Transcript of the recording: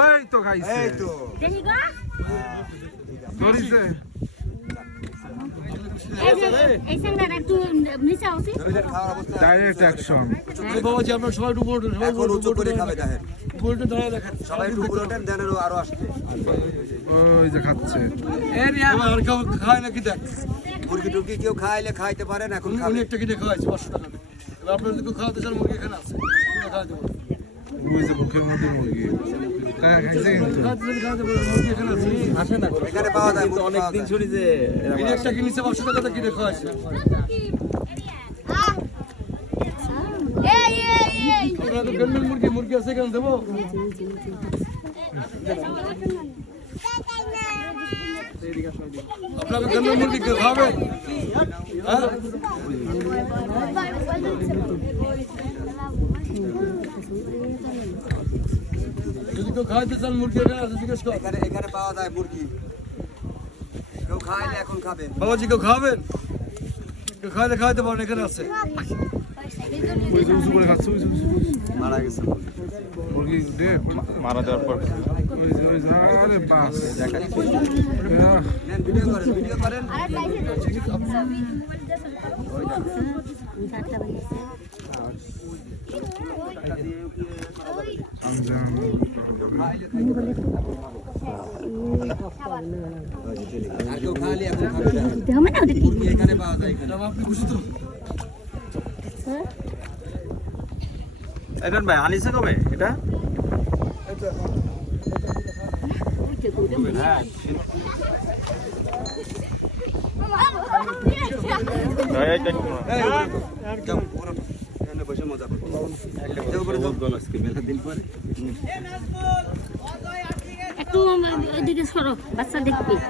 ওই তো খাইছে এই তো দেখি গো ধরিছে এই সঙ্গে একটু নিচে আসি রবিদের খাওয়ার অবস্থা ডাইরেক্ট অ্যাকশন বাবাজি আমরা সবাই একটু উপরে উঠুন, সবাই এখন উঁচু করে খাবে দেখেন উপরে উঠে দাঁড়ায় দেখেন। সবাই একটু উপরে ওঠেন দেন আরো আসছে ওই যে খাচ্ছে এবার আর কেউ খায় নাকি দেখ, মুরগি টুরগি কেউ খাইলে খাইতে পারেন এখন উনি খাবে একটা কিনে খাওয়াইছে 500 টাকা দিয়ে। এবার আপনারা যদি কেউ খাওয়াতে চান মুরগি এখানে আছে, কিনে খাওয়াতে পারেন। ওই যে মুখের মধ্যে মুরগি খাইছে কিন্তু খাওয়াতে পারেন, মুরগি এখানে আছে। আসে না এখানে পাওয়া যায় অনেকদিন শুনি যে ইনি একটা কিনেছে 500 টাকা দিয়ে কিনে খাওয়াইছে। আপনারা তো গেলেন মুরগি আছে এখানে দেবো। আপনাকে গেলেন মুরগি কেউ খাবেন? হ্যাঁ? যদি কেউ খাইতে চান মুরগি এখানে আছে, জিজ্ঞেস কর। এখানে পাওয়া যায় মুরগি কেউ খাইলে এখন খাবে বাবাজি কেউ খাবেন? কেউ খাইলে খাইতে পারেন, এখানে আছে। ওই যে উঁচু করে খাচ্ছে ওই যে উঁচু করে। মারা গেছে মুরগি ডেড মারা যাওয়ার পর ওই যে আরে বাস নেন ভিডিও করেন আর কেউ খাইলে এখন খাবে মুরগি এখানে পাওয়া যায় এখানে তারপর আপনি খুশি তো? এখন ভাই আনিছে কবে এটা যাও, উপরে ওঠো। এখানে বসে মজা করো যাও, উপরে যাও। একটু ওইদিকে সরো বাচ্চা দেখবি না